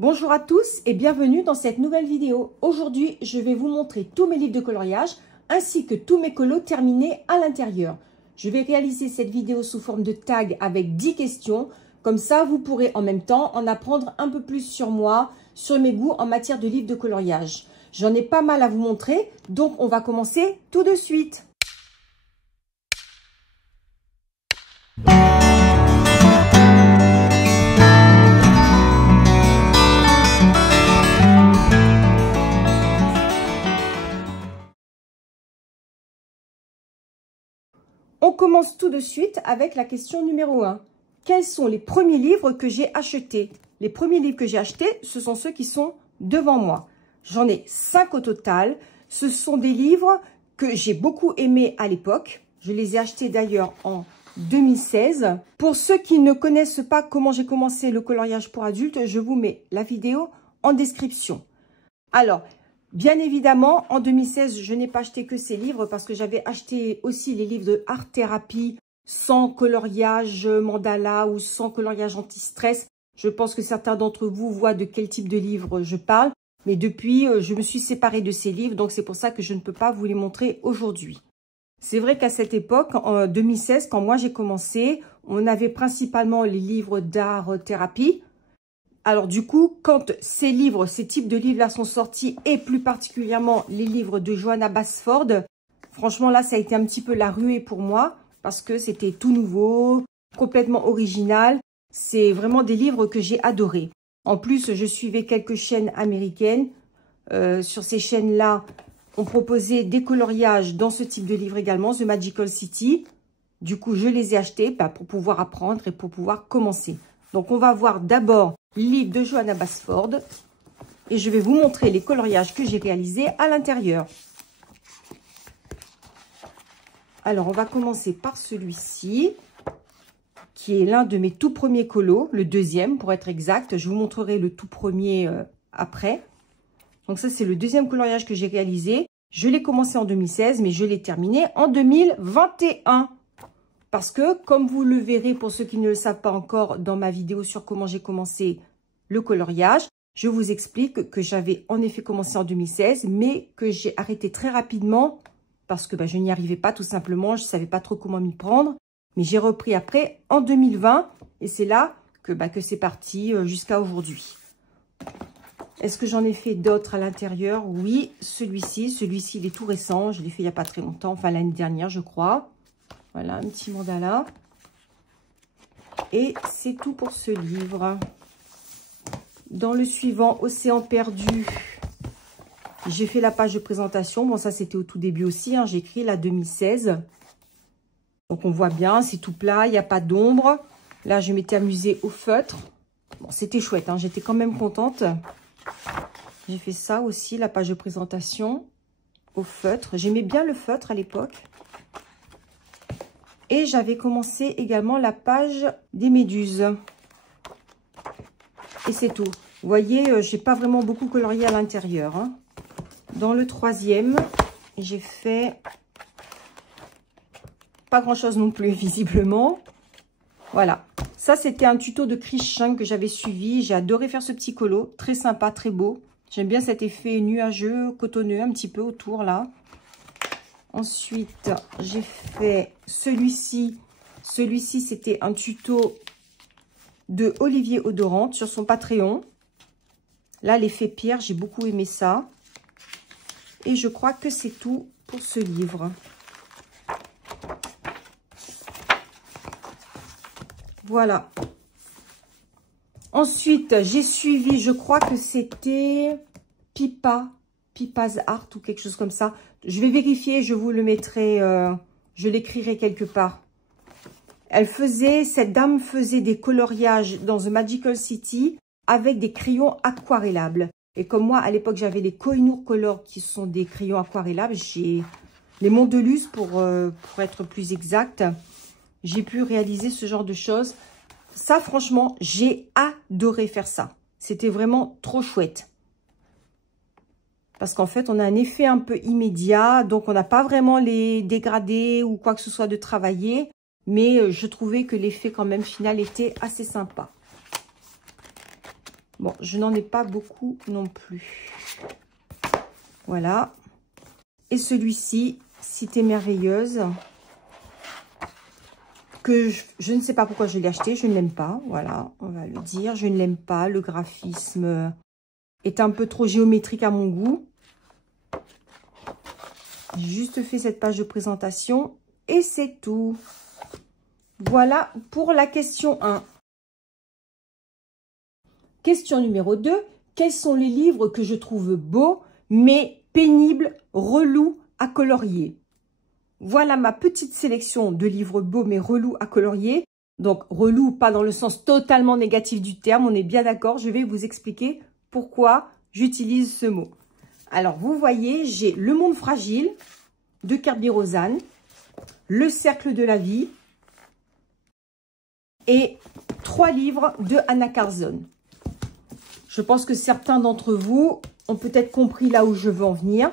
Bonjour à tous et bienvenue dans cette nouvelle vidéo. Aujourd'hui, je vais vous montrer tous mes livres de coloriage ainsi que tous mes colos terminés à l'intérieur. Je vais réaliser cette vidéo sous forme de tag avec 10 questions. Comme ça, vous pourrez en même temps en apprendre un peu plus sur moi, sur mes goûts en matière de livres de coloriage. J'en ai pas mal à vous montrer, donc on va commencer tout de suite. On commence tout de suite avec la question numéro 1. Quels sont les premiers livres que j'ai achetés? Les premiers livres que j'ai achetés, ce sont ceux qui sont devant moi. J'en ai 5 au total. Ce sont des livres que j'ai beaucoup aimés à l'époque. Je les ai achetés d'ailleurs en 2016. Pour ceux qui ne connaissent pas comment j'ai commencé le coloriage pour adultes, je vous mets la vidéo en description. Alors, bien évidemment, en 2016, je n'ai pas acheté que ces livres parce que j'avais acheté aussi les livres de art thérapie sans coloriage mandala ou sans coloriage anti-stress. Je pense que certains d'entre vous voient de quel type de livre je parle. Mais depuis, je me suis séparée de ces livres, donc c'est pour ça que je ne peux pas vous les montrer aujourd'hui. C'est vrai qu'à cette époque, en 2016, quand moi j'ai commencé, on avait principalement les livres d'art thérapie. Alors du coup, quand ces livres, ces types de livres-là sont sortis, et plus particulièrement les livres de Johanna Basford, franchement là, ça a été un petit peu la ruée pour moi, parce que c'était tout nouveau, complètement original. C'est vraiment des livres que j'ai adorés. En plus, je suivais quelques chaînes américaines. Sur ces chaînes-là, on proposait des coloriages dans ce type de livre également, The Magical City. Du coup, je les ai achetés pour pouvoir apprendre et pour pouvoir commencer. Donc, on va voir d'abord le livre de Johanna Basford. Et je vais vous montrer les coloriages que j'ai réalisés à l'intérieur. Alors, on va commencer par celui-ci, qui est l'un de mes tout premiers colos, le deuxième pour être exact. Je vous montrerai le tout premier après. Donc ça, c'est le deuxième coloriage que j'ai réalisé. Je l'ai commencé en 2016, mais je l'ai terminé en 2021. Parce que, comme vous le verrez, pour ceux qui ne le savent pas encore, dans ma vidéo sur comment j'ai commencé le coloriage, je vous explique que j'avais en effet commencé en 2016, mais que j'ai arrêté très rapidement parce que je n'y arrivais pas tout simplement. Je ne savais pas trop comment m'y prendre. Mais j'ai repris après en 2020 et c'est là que c'est parti jusqu'à aujourd'hui. Est-ce que j'en ai fait d'autres à l'intérieur? Oui, celui-ci, il est tout récent. Je l'ai fait il n'y a pas très longtemps, enfin l'année dernière je crois. Voilà, un petit mandala. Et c'est tout pour ce livre. Dans le suivant, Océan perdu, j'ai fait la page de présentation. Bon, ça c'était au tout début aussi, j'ai écrit la 2016. Donc, on voit bien, c'est tout plat, il n'y a pas d'ombre. Là, je m'étais amusée au feutre. Bon, c'était chouette, j'étais quand même contente. J'ai fait ça aussi, la page de présentation au feutre. J'aimais bien le feutre à l'époque. Et j'avais commencé également la page des méduses. Et c'est tout. Vous voyez, j'ai pas vraiment beaucoup colorié à l'intérieur. Dans le troisième, j'ai fait... pas grand chose non plus, visiblement. Voilà. Ça, c'était un tuto de Chris Chung que j'avais suivi. J'ai adoré faire ce petit colo. Très sympa, très beau. J'aime bien cet effet nuageux, cotonneux, un petit peu autour, là. Ensuite, j'ai fait celui-ci. Celui-ci, c'était un tuto de Olivier Odorante sur son Patreon. Là, l'effet pierre, j'ai beaucoup aimé ça. Et je crois que c'est tout pour ce livre. Voilà. Ensuite, j'ai suivi, je crois que c'était Pipa's Art ou quelque chose comme ça. Je vais vérifier, je vous le mettrai, je l'écrirai quelque part. Cette dame faisait des coloriages dans The Magical City avec des crayons aquarellables. Et comme moi, à l'époque, j'avais les Koh-i-Noor Color qui sont des crayons aquarellables. J'ai les Mondeluz pour être plus exact. J'ai pu réaliser ce genre de choses. Ça, franchement, j'ai adoré faire ça. C'était vraiment trop chouette. Parce qu'en fait, on a un effet un peu immédiat. Donc, on n'a pas vraiment les dégradés ou quoi que ce soit de travailler. Mais je trouvais que l'effet quand même final était assez sympa. Bon, je n'en ai pas beaucoup non plus. Voilà. Et celui-ci, Cité merveilleuse, que je ne sais pas pourquoi je l'ai acheté. Je ne l'aime pas. Voilà, on va le dire. Je ne l'aime pas. Le graphisme est un peu trop géométrique à mon goût. J'ai juste fait cette page de présentation et c'est tout. Voilà pour la question 1. Question numéro 2. Quels sont les livres que je trouve beaux, mais pénibles, relous à colorier? Voilà ma petite sélection de livres beaux, mais relous à colorier. Donc, relous, pas dans le sens totalement négatif du terme, on est bien d'accord. Je vais vous expliquer pourquoi j'utilise ce mot. Alors, vous voyez, j'ai Le Monde fragile de Kerby Rosanes, Le Cercle de la vie et 3 livres de Anna Carlson. Je pense que certains d'entre vous ont peut-être compris là où je veux en venir.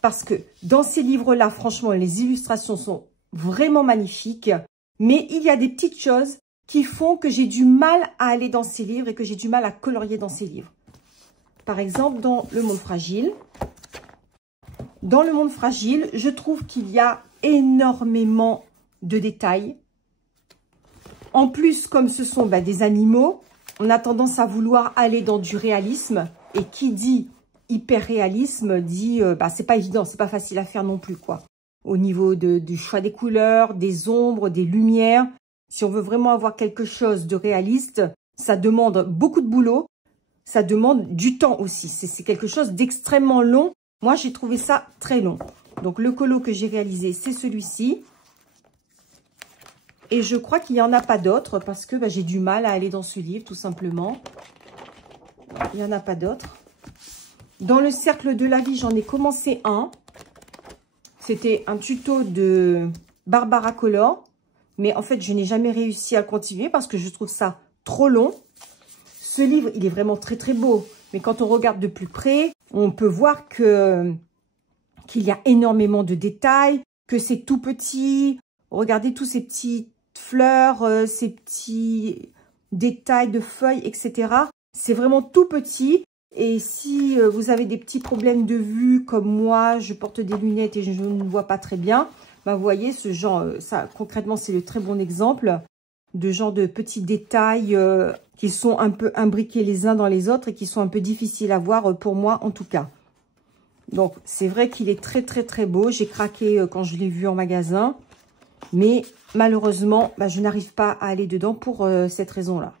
Parce que dans ces livres-là, franchement, les illustrations sont vraiment magnifiques. Mais il y a des petites choses qui font que j'ai du mal à aller dans ces livres et que j'ai du mal à colorier dans ces livres. Par exemple, dans Le Monde fragile. Dans Le Monde fragile, je trouve qu'il y a énormément de détails. En plus, comme ce sont des animaux, on a tendance à vouloir aller dans du réalisme. Et qui dit hyper réalisme dit c'est pas évident, c'est pas facile à faire non plus, quoi. Au niveau du choix des couleurs, des ombres, des lumières. Si on veut vraiment avoir quelque chose de réaliste, ça demande beaucoup de boulot. Ça demande du temps aussi. C'est quelque chose d'extrêmement long. Moi, j'ai trouvé ça très long. Donc, le colo que j'ai réalisé, c'est celui-ci. Et je crois qu'il n'y en a pas d'autres parce que j'ai du mal à aller dans ce livre, tout simplement. Il n'y en a pas d'autres. Dans Le Cercle de la vie, j'en ai commencé un. C'était un tuto de Barbara Collor. Mais en fait, je n'ai jamais réussi à continuer parce que je trouve ça trop long. Ce livre, il est vraiment très très beau. Mais quand on regarde de plus près, on peut voir qu'il y a énormément de détails, que c'est tout petit. Regardez tous ces petites fleurs, ces petits détails de feuilles, etc. C'est vraiment tout petit. Et si vous avez des petits problèmes de vue, comme moi, je porte des lunettes et je ne vois pas très bien, vous voyez, ce genre, ça concrètement, c'est le très bon exemple de genre de petits détails qui sont un peu imbriqués les uns dans les autres et qui sont un peu difficiles à voir pour moi, en tout cas. Donc, c'est vrai qu'il est très, très, très beau. J'ai craqué quand je l'ai vu en magasin. Mais malheureusement, je n'arrive pas à aller dedans pour cette raison-là.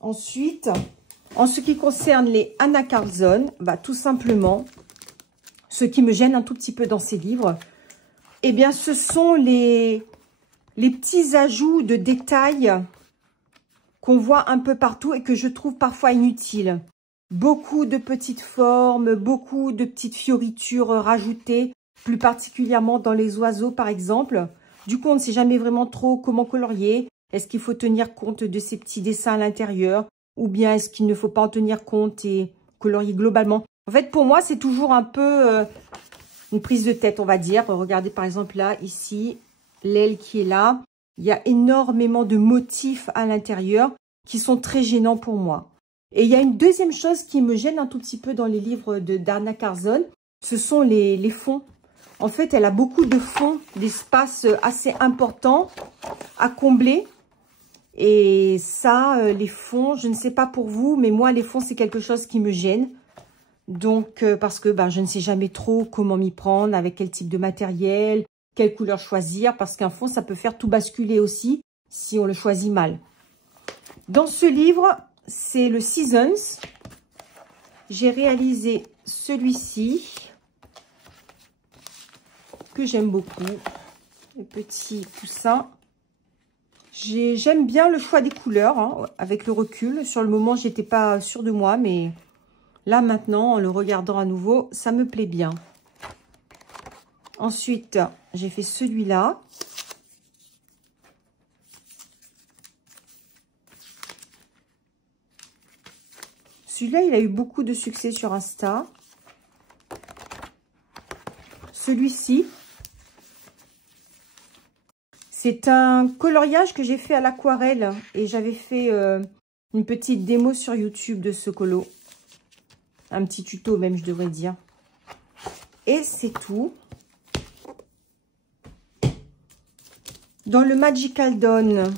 Ensuite, en ce qui concerne les Anna Carlson, tout simplement, ce qui me gêne un tout petit peu dans ces livres, eh bien, ce sont les petits ajouts de détails qu'on voit un peu partout et que je trouve parfois inutiles. Beaucoup de petites formes, beaucoup de petites fioritures rajoutées, plus particulièrement dans les oiseaux, par exemple. Du coup, on ne sait jamais vraiment trop comment colorier. Est-ce qu'il faut tenir compte de ces petits dessins à l'intérieur? Ou bien est-ce qu'il ne faut pas en tenir compte et colorier globalement? En fait, pour moi, c'est toujours un peu une prise de tête, on va dire. Regardez, par exemple, là, ici, l'aile qui est là. Il y a énormément de motifs à l'intérieur qui sont très gênants pour moi. Et il y a une deuxième chose qui me gêne un tout petit peu dans les livres d'Anna Carlson. Ce sont les fonds. En fait, elle a beaucoup de fonds, d'espace assez important à combler. Et ça, les fonds, je ne sais pas pour vous, mais moi, les fonds, c'est quelque chose qui me gêne. Donc, parce que je ne sais jamais trop comment m'y prendre, avec quel type de matériel, quelle couleur choisir. Parce qu'un fond, ça peut faire tout basculer aussi si on le choisit mal. Dans ce livre, c'est le Seasons. J'ai réalisé celui-ci, que j'aime beaucoup. Les petits poussins. J'aime bien le choix des couleurs, avec le recul. Sur le moment, je n'étais pas sûre de moi, mais là, maintenant, en le regardant à nouveau, ça me plaît bien. Ensuite, j'ai fait celui-là. Celui-là, il a eu beaucoup de succès sur Insta. Celui-ci, C'est un coloriage que j'ai fait à l'aquarelle. Et j'avais fait une petite démo sur YouTube de ce colo. Un petit tuto même, je devrais dire. Et c'est tout. Dans le Magical Dawn.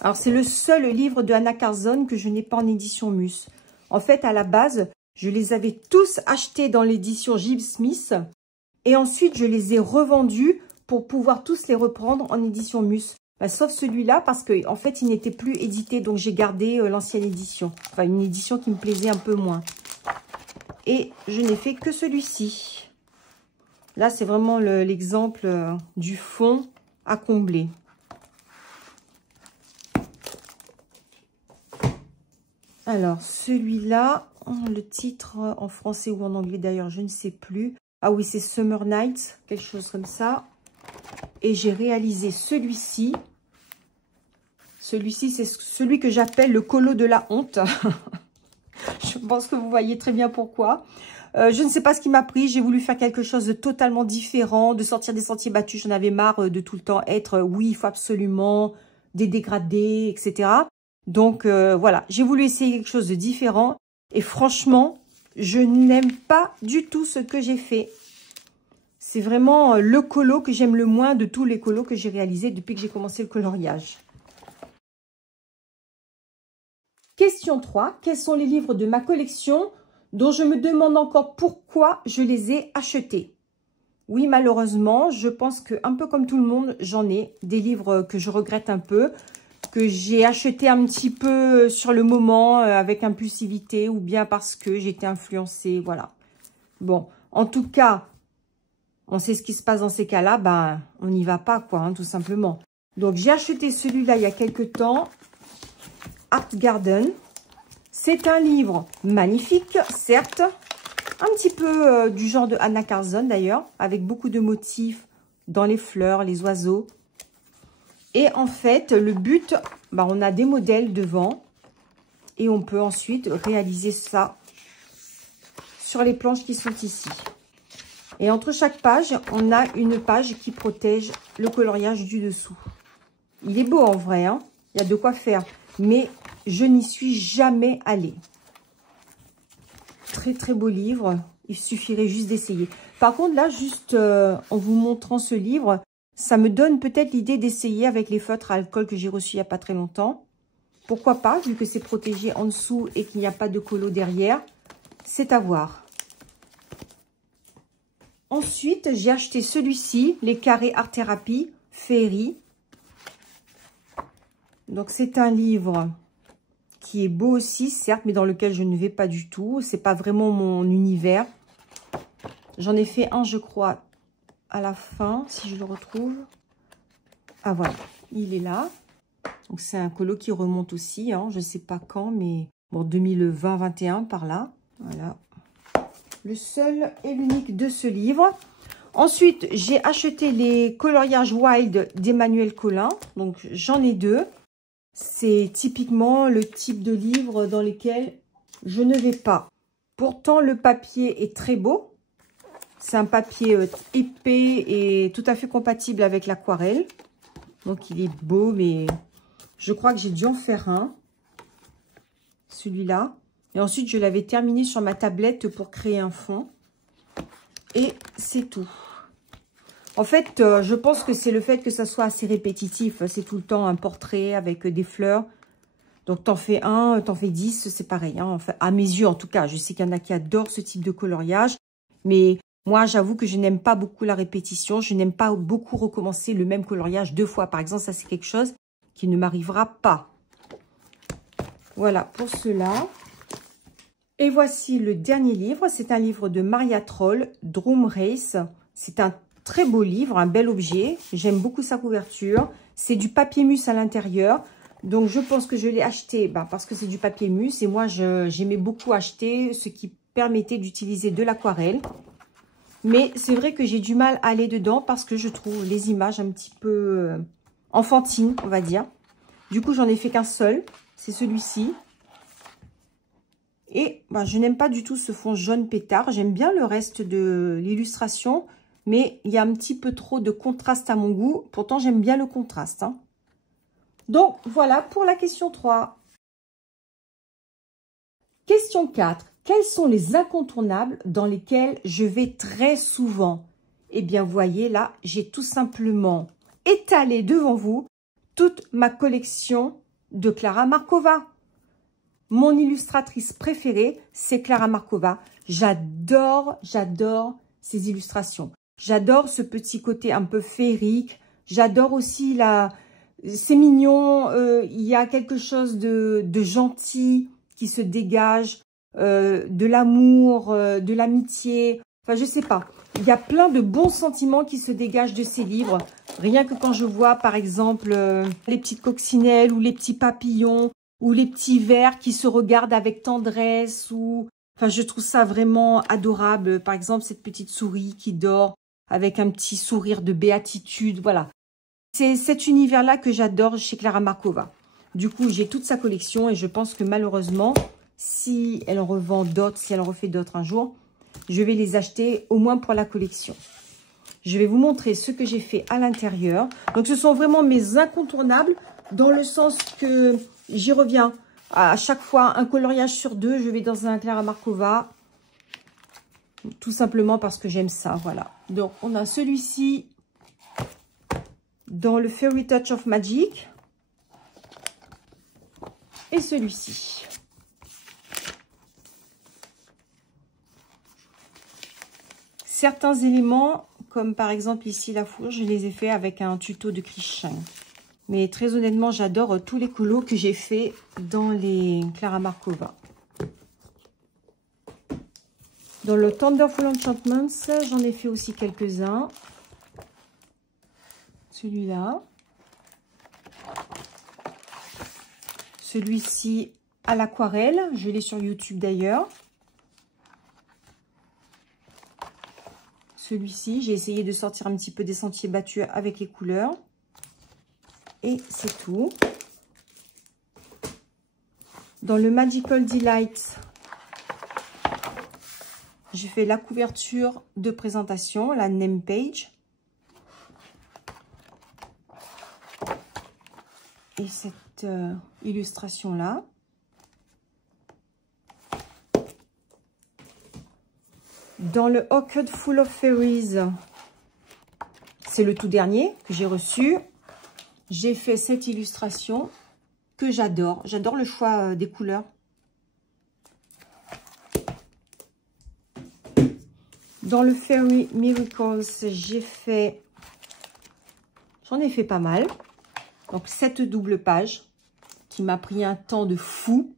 Alors, c'est le seul livre de Anna Carzon que je n'ai pas en édition Mus. En fait, à la base, je les avais tous achetés dans l'édition J. Smith. Et ensuite, je les ai revendus pour pouvoir tous les reprendre en édition Mus. Bah, sauf celui-là, parce que en fait, il n'était plus édité. Donc, j'ai gardé l'ancienne édition. Enfin, une édition qui me plaisait un peu moins. Et je n'ai fait que celui-ci. Là, c'est vraiment l'exemple du fond à combler. Alors, celui-là, le titre en français ou en anglais d'ailleurs, je ne sais plus. Ah oui, c'est Summer Nights, quelque chose comme ça. Et j'ai réalisé celui-ci. Celui-ci, c'est celui que j'appelle le colo de la honte. Je pense que vous voyez très bien pourquoi. Je ne sais pas ce qui m'a pris. J'ai voulu faire quelque chose de totalement différent, de sortir des sentiers battus. J'en avais marre de tout le temps être, oui, il faut absolument des dégradés, etc. Donc, voilà. J'ai voulu essayer quelque chose de différent. Et franchement, je n'aime pas du tout ce que j'ai fait. C'est vraiment le colo que j'aime le moins de tous les colos que j'ai réalisés depuis que j'ai commencé le coloriage. Question 3. Quels sont les livres de ma collection dont je me demande encore pourquoi je les ai achetés? Oui, malheureusement, je pense que un peu comme tout le monde, j'en ai des livres que je regrette un peu, que j'ai acheté un petit peu sur le moment avec impulsivité ou bien parce que j'étais influencée, voilà. Bon, en tout cas, on sait ce qui se passe dans ces cas-là, ben, on n'y va pas, quoi, hein, tout simplement. Donc, j'ai acheté celui-là il y a quelques temps, Art Garden. C'est un livre magnifique, certes, un petit peu du genre de Anna Carzon d'ailleurs, avec beaucoup de motifs dans les fleurs, les oiseaux. Et en fait, le but, ben, on a des modèles devant et on peut ensuite réaliser ça sur les planches qui sont ici. Et entre chaque page, on a une page qui protège le coloriage du dessous. Il est beau en vrai, hein, il y a de quoi faire. Mais je n'y suis jamais allée. Très, très beau livre. Il suffirait juste d'essayer. Par contre, là, juste en vous montrant ce livre, ça me donne peut-être l'idée d'essayer avec les feutres à alcool que j'ai reçus il n'y a pas très longtemps. Pourquoi pas, vu que c'est protégé en dessous et qu'il n'y a pas de colo derrière. C'est à voir. Ensuite, j'ai acheté celui-ci, les carrés Art Thérapie, Féerie. Donc, c'est un livre qui est beau aussi, certes, mais dans lequel je ne vais pas du tout. C'est pas vraiment mon univers. J'en ai fait un, je crois, à la fin, si je le retrouve. Ah, voilà, il est là. Donc, c'est un colo qui remonte aussi, hein, je ne sais pas quand, mais bon, 2020-21 par là. Voilà. Le seul et l'unique de ce livre. Ensuite, j'ai acheté les coloriages Wild d'Emmanuel Collin. Donc, j'en ai deux. C'est typiquement le type de livre dans lesquels je ne vais pas. Pourtant, le papier est très beau. C'est un papier épais et tout à fait compatible avec l'aquarelle. Donc, il est beau, mais je crois que j'ai dû en faire un. Celui-là. Et ensuite, je l'avais terminé sur ma tablette pour créer un fond. Et c'est tout. En fait, je pense que c'est le fait que ça soit assez répétitif. C'est tout le temps un portrait avec des fleurs. Donc, t'en fais un, t'en fais 10, c'est pareil. Hein. Enfin, à mes yeux, en tout cas. Je sais qu'il y en a qui adorent ce type de coloriage. Mais moi, j'avoue que je n'aime pas beaucoup la répétition. Je n'aime pas beaucoup recommencer le même coloriage 2 fois. Par exemple, ça, c'est quelque chose qui ne m'arrivera pas. Voilà pour cela. Et voici le dernier livre. C'est un livre de Maria Troll, Drum Race. C'est un très beau livre, un bel objet. J'aime beaucoup sa couverture. C'est du papier mousse à l'intérieur. Donc, je pense que je l'ai acheté parce que c'est du papier mousse. Et moi, j'aimais beaucoup acheter ce qui permettait d'utiliser de l'aquarelle. Mais c'est vrai que j'ai du mal à aller dedans parce que je trouve les images un petit peu enfantines, on va dire. Du coup, j'en ai fait qu'un seul. C'est celui-ci. Et je n'aime pas du tout ce fond jaune pétard. J'aime bien le reste de l'illustration. Mais il y a un petit peu trop de contraste à mon goût. Pourtant, j'aime bien le contraste, hein. Donc, voilà pour la question 3. Question 4. Quels sont les incontournables dans lesquels je vais très souvent? Eh bien, vous voyez, là, j'ai tout simplement étalé devant vous toute ma collection de Klara Markova. Mon illustratrice préférée, c'est Klara Markova. J'adore ses illustrations. J'adore ce petit côté un peu féerique. J'adore aussi c'est mignon. Il y a quelque chose de gentil qui se dégage, de l'amour, de l'amitié. Enfin, je sais pas. Il y a plein de bons sentiments qui se dégagent de ces livres. Rien que quand je vois, par exemple, les petites coccinelles ou les petits papillons ou les petits vers qui se regardent avec tendresse. Enfin, je trouve ça vraiment adorable. Par exemple, cette petite souris qui dort avec un petit sourire de béatitude. Voilà. C'est cet univers-là que j'adore chez Klara Markova. Du coup, j'ai toute sa collection et je pense que malheureusement, si elle en revend d'autres, si elle en refait d'autres un jour, je vais les acheter au moins pour la collection. Je vais vous montrer ce que j'ai fait à l'intérieur. Donc, ce sont vraiment mes incontournables dans le sens que j'y reviens. À chaque fois, un coloriage sur 2, je vais dans un Klara Markova. Tout simplement parce que j'aime ça, voilà. Donc, on a celui-ci dans le Fairy Touch of Magic. Et celui-ci. Certains éléments, comme par exemple ici la fourche, je les ai fait avec un tuto de Christian. Mais très honnêtement, j'adore tous les colos que j'ai fait dans les Klara Markova. Dans le Thunderful Enchantments, j'en ai fait aussi quelques-uns. Celui-là. Celui-ci à l'aquarelle. Je l'ai sur YouTube d'ailleurs. Celui-ci, j'ai essayé de sortir un petit peu des sentiers battus avec les couleurs. Et c'est tout. Dans le Magical Delight, j'ai fait la couverture de présentation, la name page. Et cette illustration-là. Dans le Orchid Full of Fairies, c'est le tout dernier que j'ai reçu. J'ai fait cette illustration que j'adore. J'adore le choix des couleurs. Dans le Fairy Miracles, j'en ai fait pas mal. Donc, cette double page qui m'a pris un temps de fou,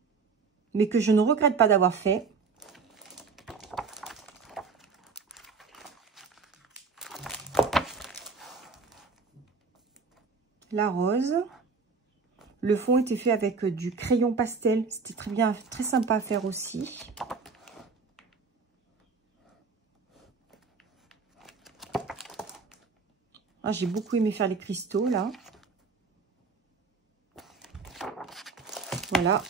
mais que je ne regrette pas d'avoir fait. La rose. Le fond était fait avec du crayon pastel. C'était très bien, très sympa à faire aussi. Ah, j'ai beaucoup aimé faire les cristaux là. Voilà.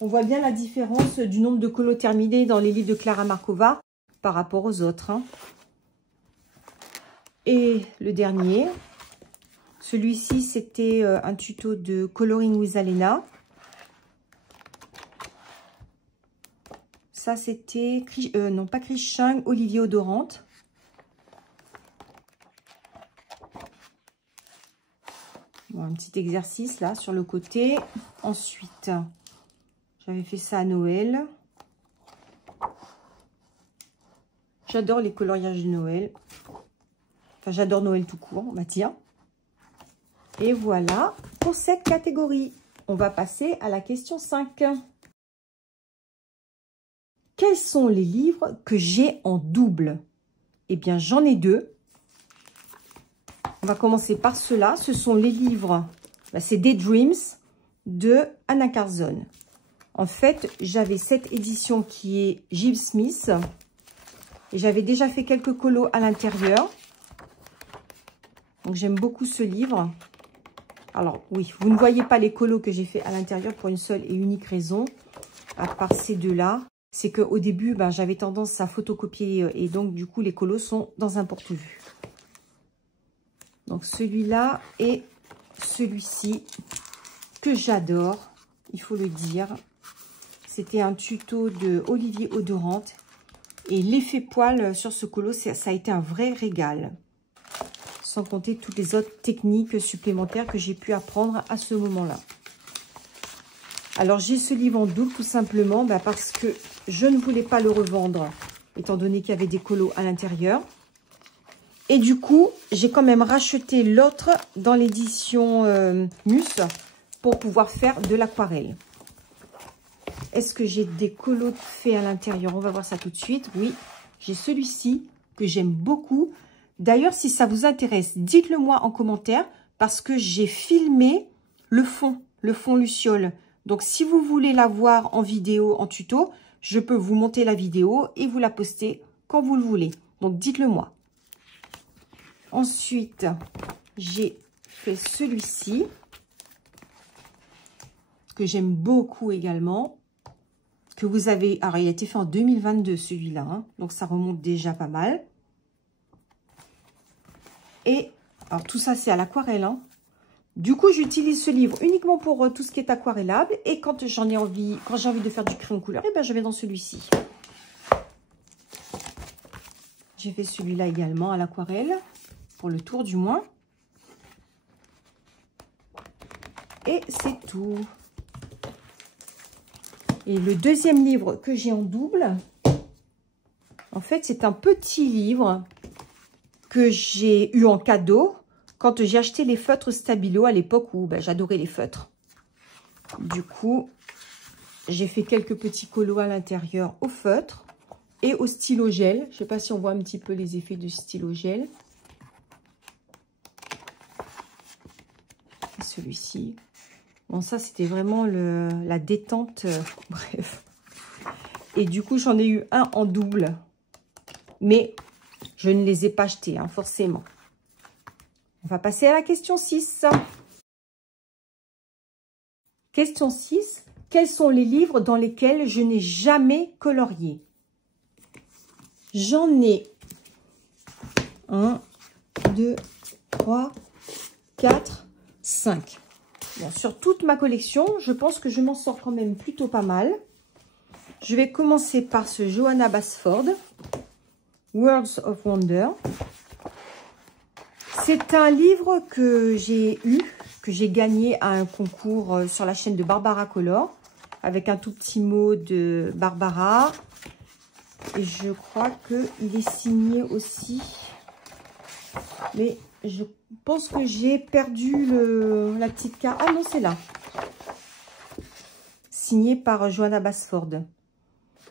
On voit bien la différence du nombre de colos terminés dans les livres de Klara Markova par rapport aux autres, hein. Et le dernier. Celui-ci, c'était un tuto de Coloring with Alena. Ça, c'était, non pas Christian, Olivier Odorante. Bon, un petit exercice là sur le côté. Ensuite, j'avais fait ça à Noël. J'adore les coloriages de Noël. Enfin, j'adore Noël tout court, on va dire. Et voilà pour cette catégorie. On va passer à la question 5. Quels sont les livres que j'ai en double? Eh bien, j'en ai 2. On va commencer par ceux-là. Ce sont les livres, c'est Daydreams de Anna Carzon. En fait, j'avais cette édition qui est Gibbs Smith. Et j'avais déjà fait quelques colos à l'intérieur. Donc, j'aime beaucoup ce livre. Alors, oui, vous ne voyez pas les colos que j'ai fait à l'intérieur pour une seule et unique raison. À part ces deux-là. c'est qu'au début, ben, j'avais tendance à photocopier et donc du coup, les colos sont dans un porte-vue. Donc celui-là et celui-ci que j'adore, il faut le dire. C'était un tuto de Olivier Audorante et l'effet poil sur ce colo, ça a été un vrai régal. Sans compter toutes les autres techniques supplémentaires que j'ai pu apprendre à ce moment-là. Alors, j'ai ce livre en double tout simplement parce que je ne voulais pas le revendre, étant donné qu'il y avait des colos à l'intérieur. Et du coup, j'ai quand même racheté l'autre dans l'édition Mus pour pouvoir faire de l'aquarelle. Est-ce que j'ai des colos faits à l'intérieur? On va voir ça tout de suite. Oui, j'ai celui-ci que j'aime beaucoup. D'ailleurs, si ça vous intéresse, dites-le moi en commentaire parce que j'ai filmé le fond Luciole. Donc, si vous voulez la voir en vidéo, en tuto, je peux vous monter la vidéo et vous la poster quand vous le voulez. Donc, dites-le moi. Ensuite, j'ai fait celui-ci que j'aime beaucoup également. Que vous avez... Alors, il a été fait en 2022, celui-là. Hein, donc, ça remonte déjà pas mal. Et, alors, tout ça, c'est à l'aquarelle. Hein. Du coup, j'utilise ce livre uniquement pour tout ce qui est aquarellable. Et quand j'ai envie de faire du crayon couleur, eh ben, je vais dans celui-ci. J'ai fait celui-là également à l'aquarelle. Pour le tour, du moins. Et c'est tout. Et le deuxième livre que j'ai en double, en fait, c'est un petit livre que j'ai eu en cadeau quand j'ai acheté les feutres Stabilo à l'époque où j'adorais les feutres. Du coup, j'ai fait quelques petits colos à l'intérieur au feutre et au stylo gel. Je ne sais pas si on voit un petit peu les effets du stylo gel. Celui-ci. Bon, ça, c'était vraiment la détente. Bref. Et du coup, j'en ai eu un en double. Mais je ne les ai pas achetés, hein, forcément. On va passer à la question 6. Question 6. Quels sont les livres dans lesquels je n'ai jamais colorié? J'en ai 1, 2, 3, 4, 5. Bon, sur toute ma collection, je pense que je m'en sors quand même plutôt pas mal. Je vais commencer par ce Johanna Basford, Worlds of Wonder. C'est un livre que j'ai eu, que j'ai gagné à un concours sur la chaîne de Barbara Color, avec un tout petit mot de Barbara. Et je crois qu'il est signé aussi. Mais je pense que j'ai perdu la petite carte. Ah non, c'est là. Signé par Johanna Basford.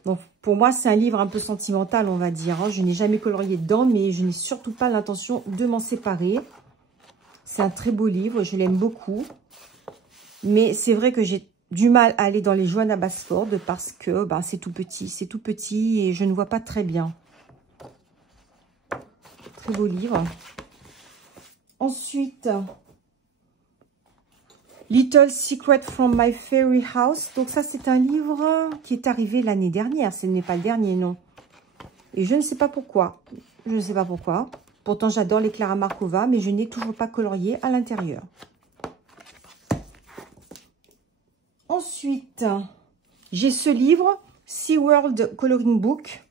Donc, pour moi, c'est un livre un peu sentimental, on va dire. Hein. Je n'ai jamais colorié dedans, mais je n'ai surtout pas l'intention de m'en séparer. C'est un très beau livre, je l'aime beaucoup. Mais c'est vrai que j'ai du mal à aller dans les Johanna Basford parce que c'est tout petit et je ne vois pas très bien. Très beau livre. Ensuite, Little Secret from My Fairy House. Donc ça, c'est un livre qui est arrivé l'année dernière. Ce n'est pas le dernier, non. Et je ne sais pas pourquoi. Je ne sais pas pourquoi. Pourtant, j'adore les Clara Markova, mais je n'ai toujours pas colorié à l'intérieur. Ensuite, j'ai ce livre, SeaWorld Coloring Book.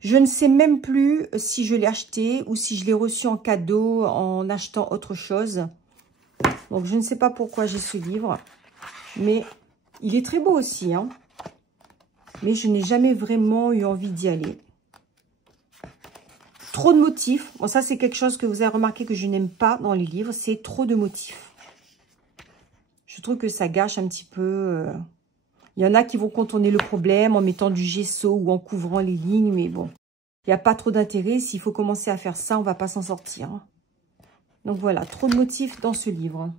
Je ne sais même plus si je l'ai acheté ou si je l'ai reçu en cadeau en achetant autre chose. Donc, je ne sais pas pourquoi j'ai ce livre. Mais il est très beau aussi. Hein. Mais je n'ai jamais vraiment eu envie d'y aller. Trop de motifs. Bon, ça, c'est quelque chose que vous avez remarqué que je n'aime pas dans les livres. C'est trop de motifs. Je trouve que ça gâche un petit peu. Il y en a qui vont contourner le problème en mettant du gesso ou en couvrant les lignes. Mais bon, il n'y a pas trop d'intérêt. S'il faut commencer à faire ça, on ne va pas s'en sortir. Donc voilà, trop de motifs dans ce livre.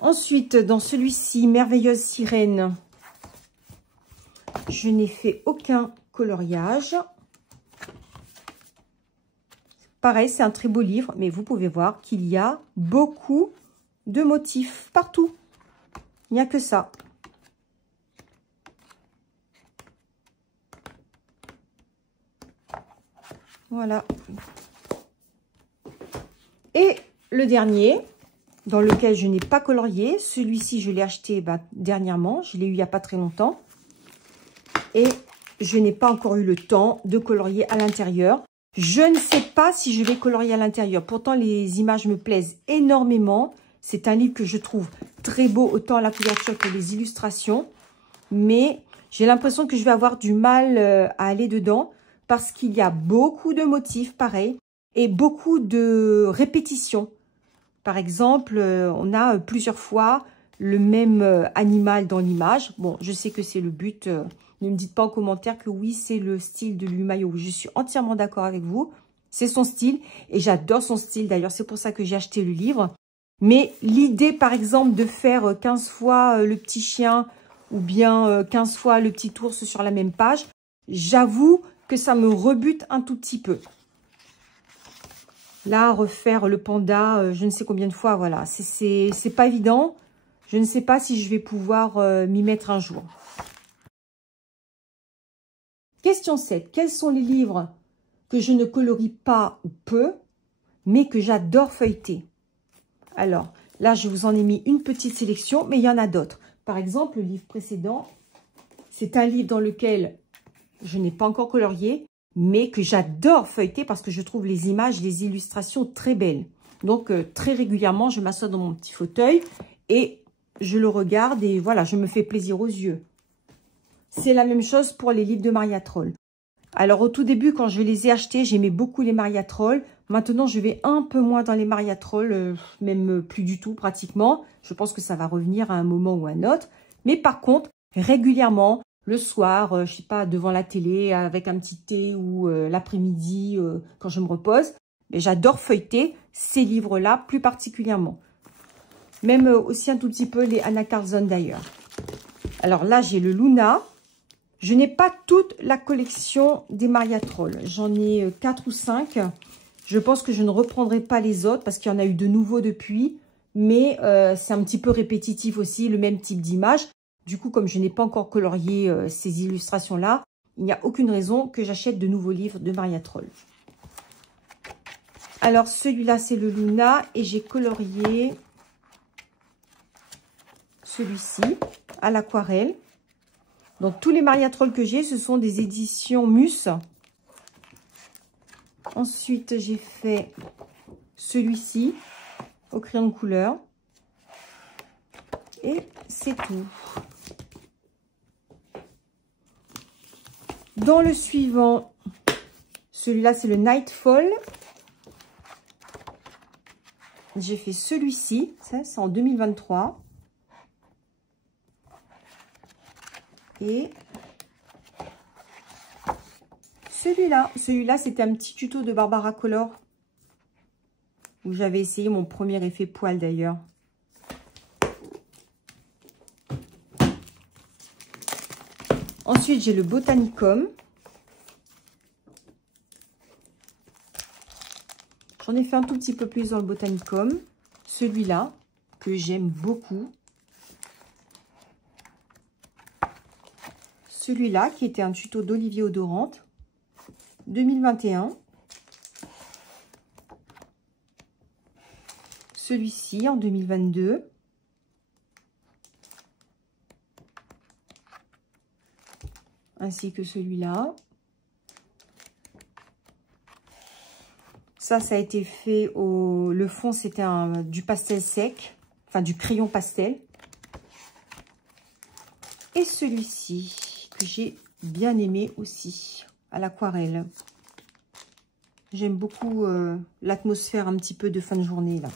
Ensuite, dans celui-ci, Merveilleuse Sirène, je n'ai fait aucun coloriage. Pareil, c'est un très beau livre, mais vous pouvez voir qu'il y a beaucoup de motifs partout. Il n'y a que ça. Voilà. Et le dernier, dans lequel je n'ai pas colorié. Celui-ci, je l'ai acheté dernièrement. Je l'ai eu il n'y a pas très longtemps. Et je n'ai pas encore eu le temps de colorier à l'intérieur. Je ne sais pas si je vais colorier à l'intérieur. Pourtant, les images me plaisent énormément. C'est un livre que je trouve très beau, autant à la couverture que les illustrations. Mais j'ai l'impression que je vais avoir du mal à aller dedans parce qu'il y a beaucoup de motifs, pareil, et beaucoup de répétitions. Par exemple, on a plusieurs fois le même animal dans l'image. Bon, je sais que c'est le but. Ne me dites pas en commentaire que oui, c'est le style de Lumayo. Je suis entièrement d'accord avec vous. C'est son style et j'adore son style. D'ailleurs, c'est pour ça que j'ai acheté le livre. Mais l'idée, par exemple, de faire 15 fois le petit chien ou bien 15 fois le petit ours sur la même page, j'avoue que ça me rebute un tout petit peu. Là, refaire le panda, je ne sais combien de fois, voilà. C'est pas évident. Je ne sais pas si je vais pouvoir m'y mettre un jour. Question 7. Quels sont les livres que je ne colorie pas ou peu, mais que j'adore feuilleter? Alors, là, je vous en ai mis une petite sélection, mais il y en a d'autres. Par exemple, le livre précédent, c'est un livre dans lequel je n'ai pas encore colorié, mais que j'adore feuilleter parce que je trouve les images, les illustrations très belles. Donc, très régulièrement, je m'assois dans mon petit fauteuil et je le regarde et voilà, je me fais plaisir aux yeux. C'est la même chose pour les livres de Maria Troll. Alors, au tout début, quand je les ai achetés, j'aimais beaucoup les Maria Troll. Maintenant, je vais un peu moins dans les Maria Troll, même plus du tout pratiquement. Je pense que ça va revenir à un moment ou à un autre. Mais par contre, régulièrement, le soir, je sais pas, devant la télé, avec un petit thé ou l'après-midi, quand je me repose, mais j'adore feuilleter ces livres-là plus particulièrement. Même aussi un tout petit peu les Anna Carlson d'ailleurs. Alors là, j'ai le Luna. Je n'ai pas toute la collection des Maria Troll. J'en ai 4 ou 5. Je pense que je ne reprendrai pas les autres parce qu'il y en a eu de nouveaux depuis. Mais c'est un petit peu répétitif aussi, le même type d'image. Du coup, comme je n'ai pas encore colorié ces illustrations-là, il n'y a aucune raison que j'achète de nouveaux livres de Maria Troll. Alors, celui-là, c'est le Luna. Et j'ai colorié celui-ci à l'aquarelle. Donc, tous les Maria Troll que j'ai, ce sont des éditions Mus. Ensuite, j'ai fait celui-ci au crayon de couleur. Et c'est tout. Dans le suivant, celui-là, c'est le Nightfall. J'ai fait celui-ci. Ça, c'est en 2023. Et celui-là, c'était un petit tuto de Barbara Color où j'avais essayé mon premier effet poil d'ailleurs. Ensuite, j'ai le Botanicum. J'en ai fait un tout petit peu plus dans le Botanicum. Celui-là, que j'aime beaucoup. Celui-là, qui était un tuto d'Olivier Odorante, 2021. Celui-ci, en 2022. Ainsi que celui-là. Ça a été fait au... Le fond, c'était du pastel sec. Enfin, du crayon pastel. Et celui-ci, que j'ai bien aimé aussi, à l'aquarelle. J'aime beaucoup l'atmosphère un petit peu de fin de journée, là.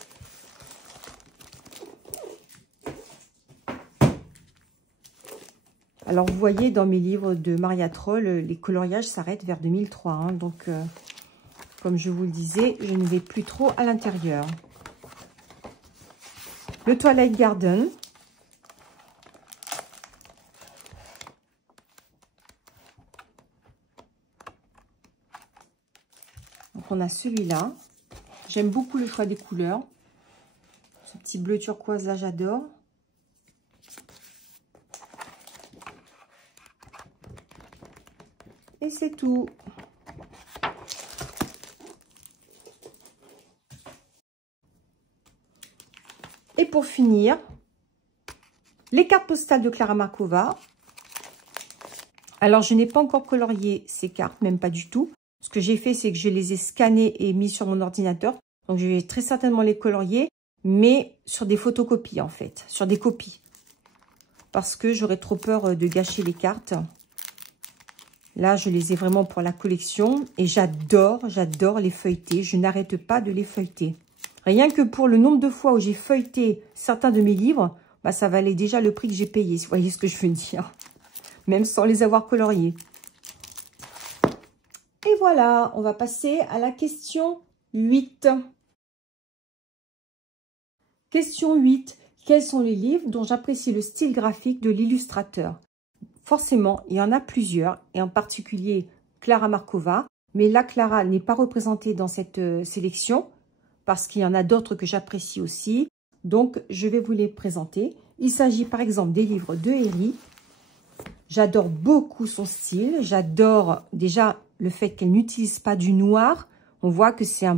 Alors, vous voyez, dans mes livres de Maria Troll, les coloriages s'arrêtent vers 2003. Hein, donc, comme je vous le disais, je ne vais plus trop à l'intérieur. Le Twilight Garden. Donc, on a celui-là. J'aime beaucoup le choix des couleurs. Ce petit bleu turquoise, là, j'adore. Et c'est tout. pour finir, les cartes postales de Clara Markova. Alors, je n'ai pas encore colorié ces cartes, même pas du tout. Ce que j'ai fait, c'est que je les ai scannées et mis sur mon ordinateur. Donc, je vais très certainement les colorier, mais sur des photocopies, en fait, sur des copies. Parce que j'aurais trop peur de gâcher les cartes. Là, je les ai vraiment pour la collection. Et j'adore les feuilleter. Je n'arrête pas de les feuilleter. Rien que pour le nombre de fois où j'ai feuilleté certains de mes livres, bah, ça valait déjà le prix que j'ai payé. Vous voyez ce que je veux dire? Même sans les avoir coloriés. Et voilà, on va passer à la question 8. Question 8. Quels sont les livres dont j'apprécie le style graphique de l'illustrateur? Forcément, il y en a plusieurs, et en particulier Clara Markova. Mais là, Clara n'est pas représentée dans cette sélection, parce qu'il y en a d'autres que j'apprécie aussi. Donc, je vais vous les présenter. Il s'agit par exemple des livres de Herri. J'adore beaucoup son style. J'adore déjà le fait qu'elle n'utilise pas du noir. On voit que c'est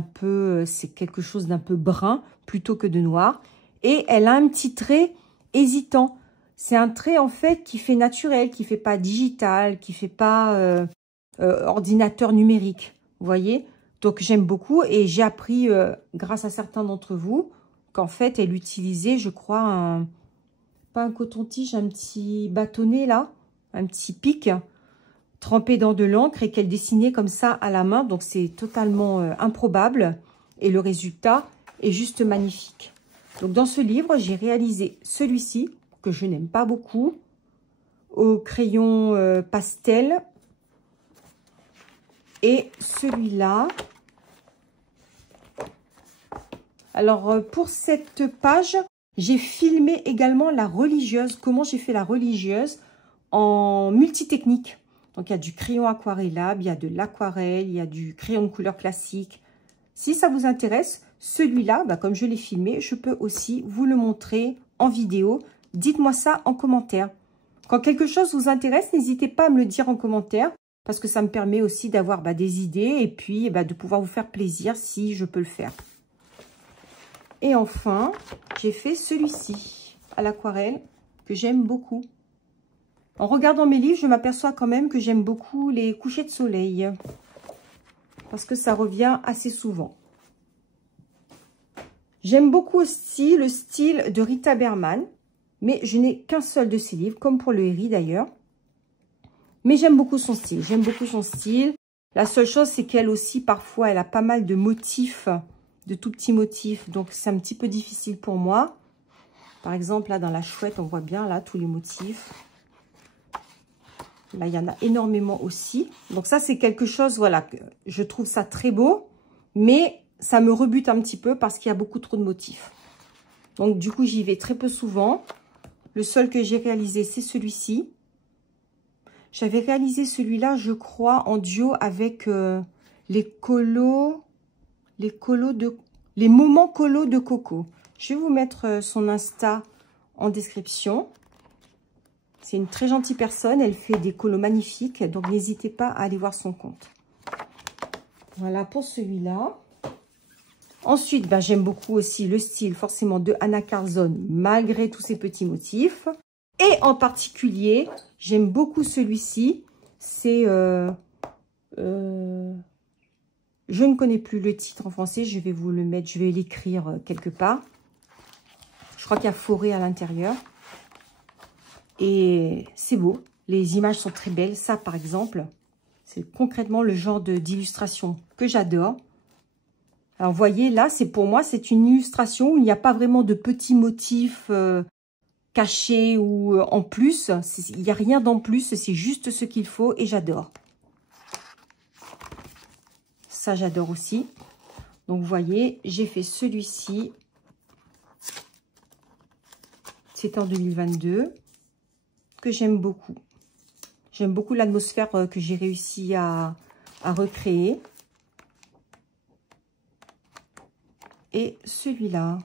quelque chose d'un peu brun plutôt que de noir. Et elle a un petit trait hésitant. C'est un trait en fait qui fait naturel, qui fait pas digital, qui fait pas ordinateur numérique. Vous voyez? Donc j'aime beaucoup et j'ai appris grâce à certains d'entre vous qu'en fait elle utilisait, je crois, pas un coton-tige, un petit bâtonnet là, un petit pic trempé dans de l'encre et qu'elle dessinait comme ça à la main. Donc c'est totalement improbable et le résultat est juste magnifique. Donc dans ce livre, j'ai réalisé celui-ci que je n'aime pas beaucoup au crayon pastel et celui-là. Alors pour cette page, j'ai filmé également la religieuse, comment j'ai fait la religieuse en multitechnique. Donc, il y a du crayon aquarellable, il y a de l'aquarelle, il y a du crayon de couleur classique. Si ça vous intéresse, celui-là, bah, comme je l'ai filmé, je peux aussi vous le montrer en vidéo. Dites-moi ça en commentaire. Quand quelque chose vous intéresse, n'hésitez pas à me le dire en commentaire parce que ça me permet aussi d'avoir des idées et puis de pouvoir vous faire plaisir si je peux le faire. Et enfin, j'ai fait celui-ci à l'aquarelle que j'aime beaucoup. En regardant mes livres, je m'aperçois quand même que j'aime beaucoup les couchers de soleil. Parce que ça revient assez souvent. J'aime beaucoup aussi le style de Rita Berman. Mais je n'ai qu'un seul de ses livres, comme pour le Herri d'ailleurs. Mais j'aime beaucoup son style. J'aime beaucoup son style. La seule chose, c'est qu'elle aussi, parfois, elle a pas mal de motifs, de tout petits motifs. Donc, c'est un petit peu difficile pour moi. Par exemple, là, dans la chouette, on voit bien, là, tous les motifs. Là, il y en a énormément aussi. Donc ça, c'est quelque chose, voilà, je trouve ça très beau. Mais ça me rebute un petit peu parce qu'il y a beaucoup trop de motifs. Donc, du coup, j'y vais très peu souvent. Le seul que j'ai réalisé, c'est celui-ci. J'avais réalisé celui-là, je crois, en duo avec les moments colos de Coco. Je vais vous mettre son Insta en description. C'est une très gentille personne. Elle fait des colos magnifiques. Donc, n'hésitez pas à aller voir son compte. Voilà pour celui-là. Ensuite, j'aime beaucoup aussi le style forcément de Anna Carzon, malgré tous ces petits motifs. Et en particulier, j'aime beaucoup celui-ci. C'est... je ne connais plus le titre en français. Je vais vous le mettre, je vais l'écrire quelque part. Je crois qu'il y a forêt à l'intérieur. Et c'est beau. Les images sont très belles. Ça, par exemple, c'est concrètement le genre d'illustration que j'adore. Alors, vous voyez, là, pour moi, c'est une illustration où il n'y a pas vraiment de petits motifs cachés ou en plus. Il n'y a rien d'en plus, c'est juste ce qu'il faut et j'adore. Ça, j'adore aussi. Donc, vous voyez, j'ai fait celui-ci. C'est en 2022 que j'aime beaucoup. J'aime beaucoup l'atmosphère que j'ai réussi à recréer. Et celui-là,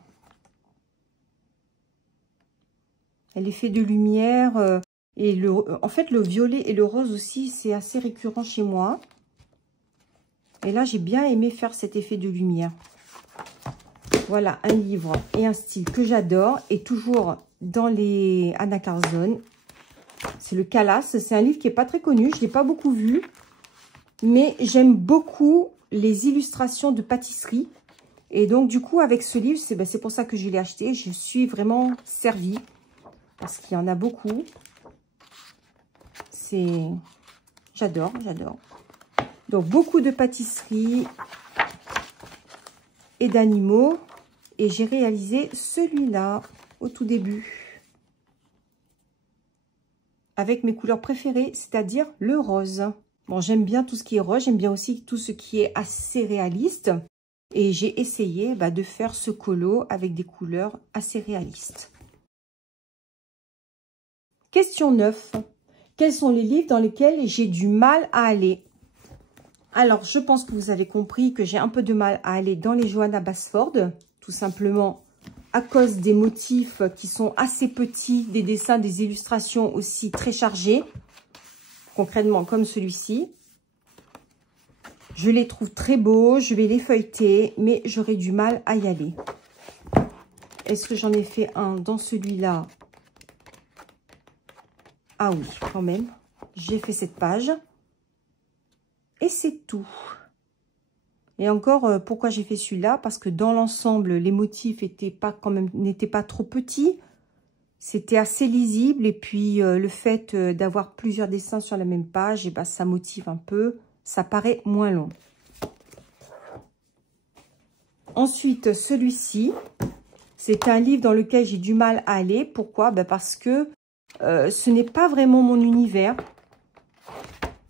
l'effet de lumière et en fait le violet et le rose aussi, c'est assez récurrent chez moi. Et là, j'ai bien aimé faire cet effet de lumière. Voilà un livre et un style que j'adore. Et toujours dans les Anna Carzone. C'est le Calas. C'est un livre qui n'est pas très connu. Je ne l'ai pas beaucoup vu. Mais j'aime beaucoup les illustrations de pâtisserie. Et donc, du coup, avec ce livre, c'est pour ça que je l'ai acheté. Je suis vraiment servie. Parce qu'il y en a beaucoup. J'adore, j'adore. Donc, beaucoup de pâtisserie et d'animaux. Et j'ai réalisé celui-là au tout début. Avec mes couleurs préférées, c'est-à-dire le rose. Bon, j'aime bien tout ce qui est rose. J'aime bien aussi tout ce qui est assez réaliste. Et j'ai essayé de faire ce colo avec des couleurs assez réalistes. Question 9. Quels sont les livres dans lesquels j'ai du mal à aller? Alors, je pense que vous avez compris que j'ai un peu de mal à aller dans les Johanna Basford. Tout simplement à cause des motifs qui sont assez petits, des dessins, des illustrations aussi très chargées. Concrètement, comme celui-ci. Je les trouve très beaux, je vais les feuilleter, mais j'aurai du mal à y aller. Est-ce que j'en ai fait un dans celui-là? Ah oui, quand même. J'ai fait cette page. Et c'est tout. Et encore, pourquoi j'ai fait celui-là? Parce que dans l'ensemble, les motifs n'étaient pas trop petits. C'était assez lisible. Et puis, le fait d'avoir plusieurs dessins sur la même page, et ça motive un peu. Ça paraît moins long. Ensuite, celui-ci, c'est un livre dans lequel j'ai du mal à aller. Pourquoi? Parce que ce n'est pas vraiment mon univers.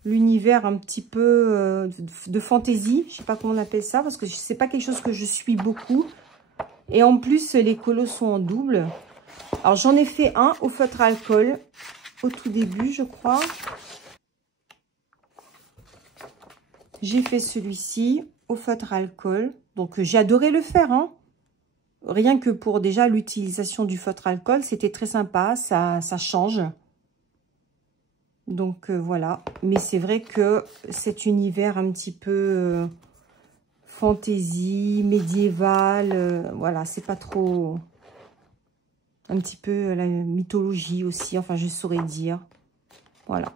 L'univers un petit peu de fantaisie. Je ne sais pas comment on appelle ça, parce que ce n'est pas quelque chose que je suis beaucoup. Et en plus, les colos sont en double. Alors, j'en ai fait un au feutre à alcool au tout début, je crois. J'ai fait celui-ci au feutre à alcool. Donc, j'ai adoré le faire. Hein. Rien que pour déjà l'utilisation du feutre à alcool, c'était très sympa. Ça change. Donc, voilà. Mais c'est vrai que cet univers un petit peu fantaisie, médiéval, voilà, c'est pas trop... Un petit peu la mythologie aussi, enfin, je saurais dire. Voilà.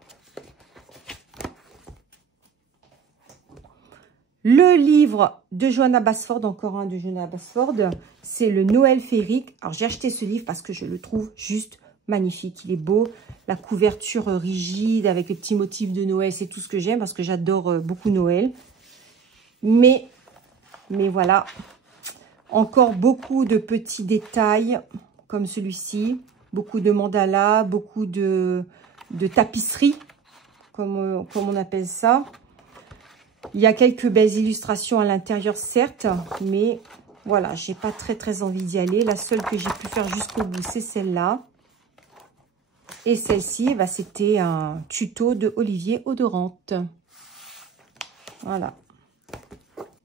Le livre de Johanna Basford, encore un de Johanna Basford, c'est le Noël féerique. Alors, j'ai acheté ce livre parce que je le trouve juste magnifique. Il est beau. La couverture rigide avec les petits motifs de Noël, c'est tout ce que j'aime parce que j'adore beaucoup Noël. Mais voilà, encore beaucoup de petits détails comme celui-ci. Beaucoup de mandalas, beaucoup de tapisseries, comme on appelle ça. Il y a quelques belles illustrations à l'intérieur, certes, mais voilà, j'ai pas très envie d'y aller. La seule que j'ai pu faire jusqu'au bout, c'est celle-là. Et celle-ci, c'était un tuto de Olivier Audorante. Voilà.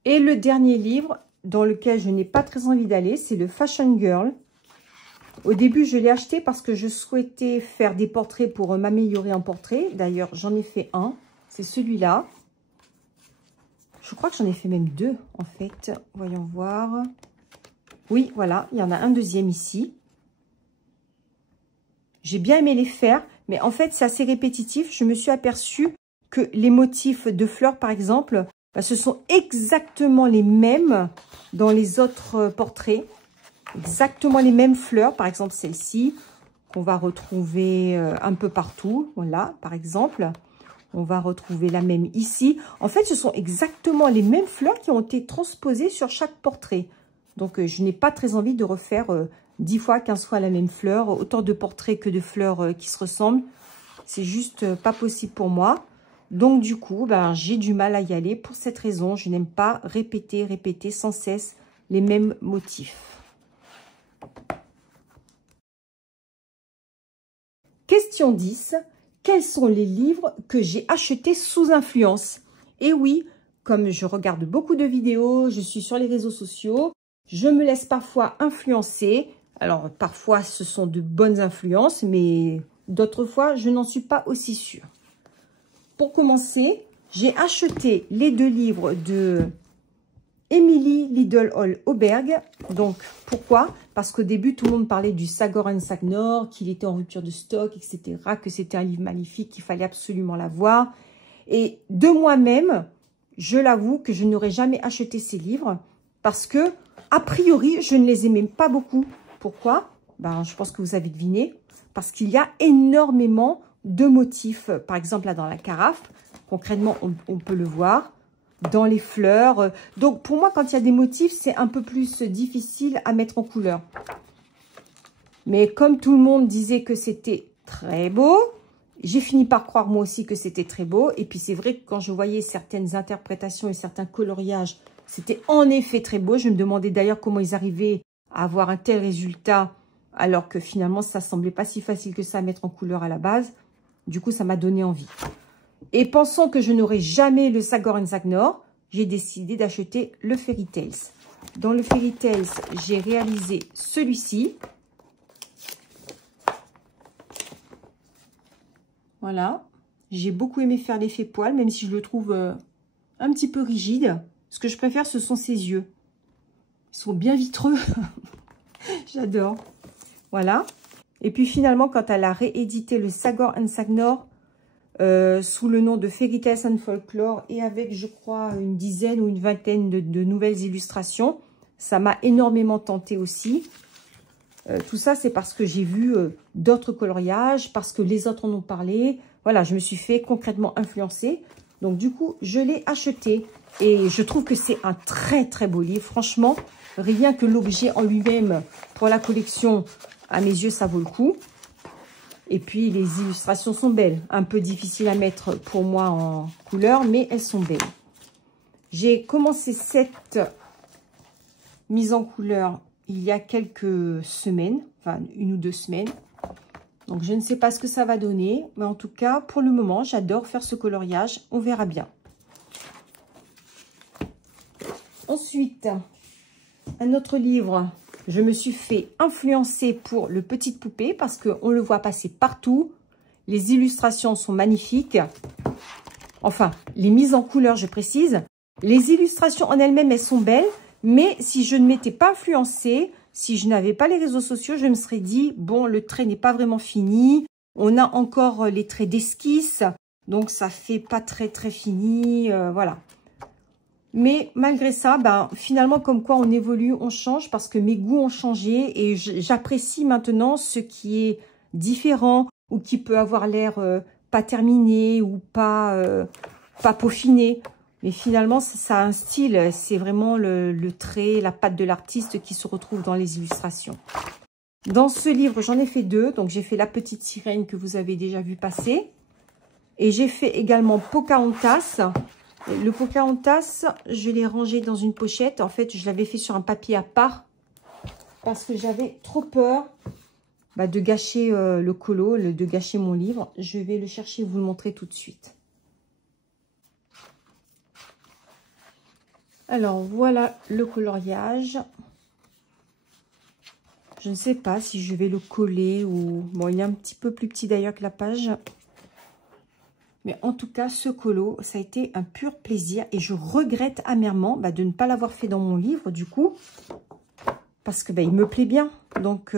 Et le dernier livre dans lequel je n'ai pas très envie d'aller, c'est le Fashion Girl. Au début, je l'ai acheté parce que je souhaitais faire des portraits pour m'améliorer en portrait. D'ailleurs, j'en ai fait un. C'est celui-là. Je crois que j'en ai fait même deux, en fait. Voyons voir. Oui, voilà. Il y en a un deuxième ici. J'ai bien aimé les faire. Mais en fait, c'est assez répétitif. Je me suis aperçue que les motifs de fleurs, par exemple, ce sont exactement les mêmes dans les autres portraits. Exactement les mêmes fleurs. Par exemple, celle-ci, qu'on va retrouver un peu partout. Voilà, par exemple. On va retrouver la même ici. En fait, ce sont exactement les mêmes fleurs qui ont été transposées sur chaque portrait. Donc, je n'ai pas très envie de refaire 10 fois, 15 fois la même fleur. Autant de portraits que de fleurs qui se ressemblent. C'est juste pas possible pour moi. Donc, du coup, j'ai du mal à y aller. Pour cette raison, je n'aime pas répéter sans cesse les mêmes motifs. Question 10. Quels sont les livres que j'ai achetés sous influence? Et oui, comme je regarde beaucoup de vidéos, je suis sur les réseaux sociaux, je me laisse parfois influencer. Alors, parfois, ce sont de bonnes influences, mais d'autres fois, je n'en suis pas aussi sûre. Pour commencer, j'ai acheté les deux livres de Emily Lidl Auberg. Donc, pourquoi? Parce qu'au début, tout le monde parlait du Sagor and Sagnor, qu'il était en rupture de stock, etc., que c'était un livre magnifique, qu'il fallait absolument l'avoir. Et de moi-même, je l'avoue que je n'aurais jamais acheté ces livres parce que, a priori, je ne les aimais pas beaucoup. Pourquoi? Ben, je pense que vous avez deviné. Parce qu'il y a énormément de motifs. Par exemple, là, dans la carafe, concrètement, on peut le voir. Dans les fleurs. Donc, pour moi, quand il y a des motifs, c'est un peu plus difficile à mettre en couleur. Mais comme tout le monde disait que c'était très beau, j'ai fini par croire moi aussi que c'était très beau. Et puis, c'est vrai que quand je voyais certaines interprétations et certains coloriages, c'était en effet très beau. Je me demandais d'ailleurs comment ils arrivaient à avoir un tel résultat, alors que finalement, ça semblait pas si facile que ça à mettre en couleur à la base. Du coup, ça m'a donné envie. Et pensant que je n'aurais jamais le Sagor and Sagnor, j'ai décidé d'acheter le Fairy Tales. Dans le Fairy Tales, j'ai réalisé celui-ci. Voilà. J'ai beaucoup aimé faire l'effet poil, même si je le trouve un petit peu rigide. Ce que je préfère, ce sont ses yeux. Ils sont bien vitreux. J'adore. Voilà. Et puis finalement, quand elle a réédité le Sagor and Sagnor, sous le nom de Fairy Tales and Folklore et avec, je crois, une dizaine ou une vingtaine de nouvelles illustrations. Ça m'a énormément tenté aussi. Tout ça, c'est parce que j'ai vu d'autres coloriages, parce que les autres en ont parlé. Voilà, je me suis fait concrètement influencer. Donc, du coup, je l'ai acheté. Et je trouve que c'est un très, très beau livre. Franchement, rien que l'objet en lui-même pour la collection, à mes yeux, ça vaut le coup. Et puis, les illustrations sont belles. Un peu difficile à mettre pour moi en couleur, mais elles sont belles. J'ai commencé cette mise en couleur il y a quelques semaines, enfin 1 ou 2 semaines. Donc, je ne sais pas ce que ça va donner, mais en tout cas, pour le moment, j'adore faire ce coloriage. On verra bien. Ensuite, un autre livre. Je me suis fait influencer pour le Petite Poupée parce qu'on le voit passer partout. Les illustrations sont magnifiques. Enfin, les mises en couleur, je précise. Les illustrations en elles-mêmes, elles sont belles. Mais si je ne m'étais pas influencée, si je n'avais pas les réseaux sociaux, je me serais dit, bon, le trait n'est pas vraiment fini. On a encore les traits d'esquisse. Donc, ça fait pas très, très fini. Voilà. Mais malgré ça, ben, finalement, comme quoi on évolue, on change parce que mes goûts ont changé et j'apprécie maintenant ce qui est différent ou qui peut avoir l'air pas terminé ou pas peaufiné. Mais finalement, ça a un style. C'est vraiment le trait, la patte de l'artiste qui se retrouve dans les illustrations. Dans ce livre, j'en ai fait 2. Donc, j'ai fait La Petite Sirène que vous avez déjà vu passer. Et j'ai fait également Pocahontas. Le Pocahontas, je l'ai rangé dans une pochette. En fait, je l'avais fait sur un papier à part parce que j'avais trop peur de gâcher le colo, de gâcher mon livre. Je vais le chercher et vous le montrer tout de suite. Alors, voilà le coloriage. Je ne sais pas si je vais le coller ou... Bon, il est un petit peu plus petit d'ailleurs que la page. Mais en tout cas, ce colo, ça a été un pur plaisir. Et je regrette amèrement de ne pas l'avoir fait dans mon livre, du coup. Parce que il me plaît bien. Donc,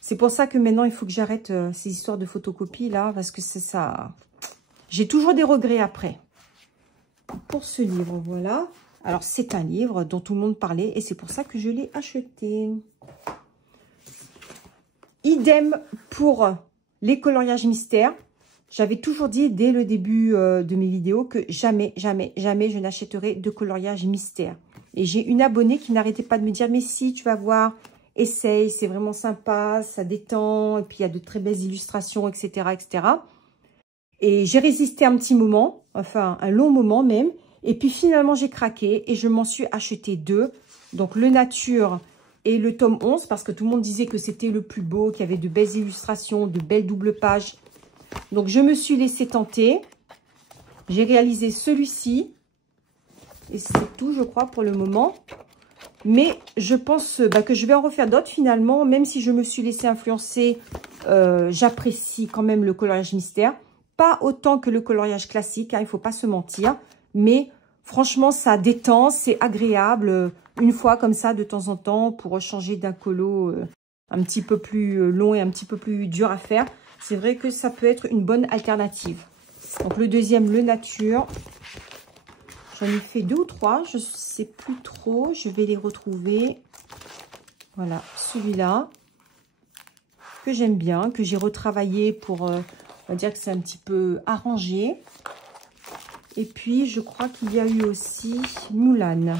c'est pour ça que maintenant, il faut que j'arrête ces histoires de photocopie, là. Parce que c'est ça. J'ai toujours des regrets après. Pour ce livre, voilà. Alors, c'est un livre dont tout le monde parlait. Et c'est pour ça que je l'ai acheté. Idem pour les coloriages mystères. J'avais toujours dit dès le début de mes vidéos que jamais, jamais, jamais je n'achèterai de coloriage mystère. Et j'ai une abonnée qui n'arrêtait pas de me dire, mais si, tu vas voir, essaye, c'est vraiment sympa, ça détend, et puis il y a de très belles illustrations, etc., etc. Et j'ai résisté un petit moment, enfin un long moment même, et puis finalement j'ai craqué et je m'en suis acheté 2. Donc le Nature et le tome 11, parce que tout le monde disait que c'était le plus beau, qu'il y avait de belles illustrations, de belles doubles pages. Donc, je me suis laissée tenter. J'ai réalisé celui-ci. Et c'est tout, je crois, pour le moment. Mais je pense que je vais en refaire d'autres, finalement. Même si je me suis laissée influencer, j'apprécie quand même le coloriage mystère. Pas autant que le coloriage classique, hein, il ne faut pas se mentir. Mais Franchement, ça détend, c'est agréable. Une fois comme ça, de temps en temps, pour changer d'un colo un petit peu plus long et un petit peu plus dur à faire. C'est vrai que ça peut être une bonne alternative. Donc, le deuxième, le nature. J'en ai fait 2 ou 3, je ne sais plus trop. Je vais les retrouver. Voilà, celui-là, que j'aime bien, que j'ai retravaillé pour, on va dire que c'est un petit peu arrangé. Et puis, je crois qu'il y a eu aussi Mulan.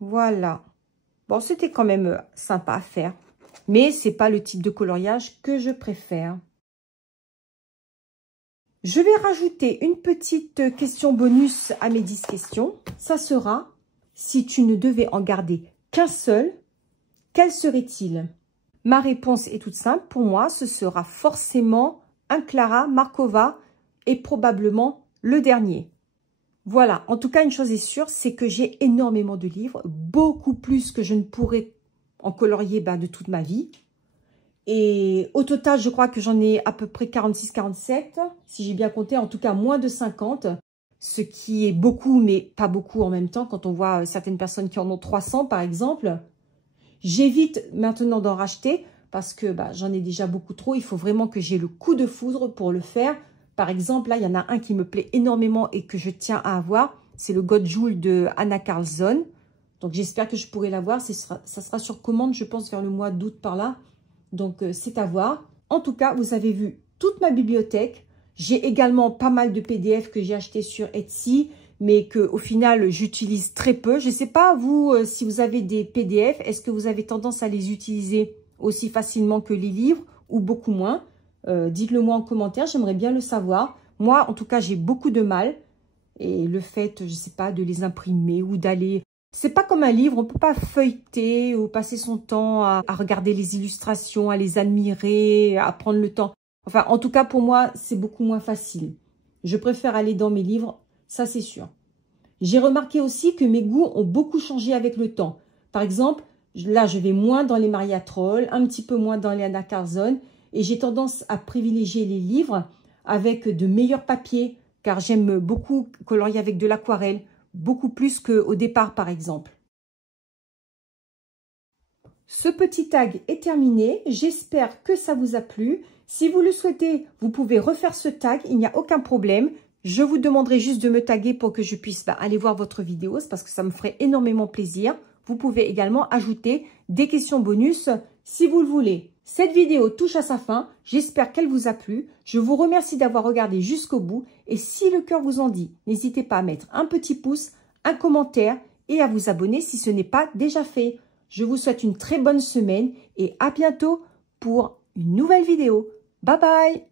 Voilà. Bon, c'était quand même sympa à faire. Mais ce n'est pas le type de coloriage que je préfère. Je vais rajouter une petite question bonus à mes 10 questions. Ça sera, si tu ne devais en garder qu'un seul, quel serait-il? Ma réponse est toute simple. Pour moi, ce sera forcément un Klara Markova et probablement le dernier. Voilà, en tout cas, une chose est sûre, c'est que j'ai énormément de livres, beaucoup plus que je ne pourrais en colorier de toute ma vie. Et au total, je crois que j'en ai à peu près 46-47, si j'ai bien compté, en tout cas moins de 50, ce qui est beaucoup, mais pas beaucoup en même temps, quand on voit certaines personnes qui en ont 300 par exemple. J'évite maintenant d'en racheter parce que j'en ai déjà beaucoup trop. Il faut vraiment que j'ai le coup de foudre pour le faire. Par exemple, là, il y en a un qui me plaît énormément et que je tiens à avoir. C'est le God Joule de Anna Karlsson. Donc, j'espère que je pourrai l'avoir. Ça sera sur commande, je pense, vers le mois d'août par là. Donc, c'est à voir. En tout cas, vous avez vu toute ma bibliothèque. J'ai également pas mal de PDF que j'ai acheté sur Etsy, mais qu'au final, j'utilise très peu. Je ne sais pas, vous, si vous avez des PDF, est-ce que vous avez tendance à les utiliser aussi facilement que les livres ou beaucoup moins? Dites-le moi en commentaire, j'aimerais bien le savoir. Moi, en tout cas, j'ai beaucoup de mal. Et le fait, je ne sais pas, de les imprimer ou d'aller... C'est pas comme un livre, on ne peut pas feuilleter ou passer son temps à regarder les illustrations, à les admirer, à prendre le temps. Enfin, en tout cas, pour moi, c'est beaucoup moins facile. Je préfère aller dans mes livres, ça c'est sûr. J'ai remarqué aussi que mes goûts ont beaucoup changé avec le temps. Par exemple, là, je vais moins dans les Maria Troll, un petit peu moins dans les Anna Karlsson. Et j'ai tendance à privilégier les livres avec de meilleurs papiers, car j'aime beaucoup colorier avec de l'aquarelle, beaucoup plus qu'au départ, par exemple. Ce petit tag est terminé. J'espère que ça vous a plu. Si vous le souhaitez, vous pouvez refaire ce tag. Il n'y a aucun problème. Je vous demanderai juste de me taguer pour que je puisse aller voir votre vidéo. C'est parce que ça me ferait énormément plaisir. Vous pouvez également ajouter des questions bonus si vous le voulez. Cette vidéo touche à sa fin. J'espère qu'elle vous a plu. Je vous remercie d'avoir regardé jusqu'au bout. Et si le cœur vous en dit, n'hésitez pas à mettre un petit pouce, un commentaire et à vous abonner si ce n'est pas déjà fait. Je vous souhaite une très bonne semaine et à bientôt pour une nouvelle vidéo. Bye bye!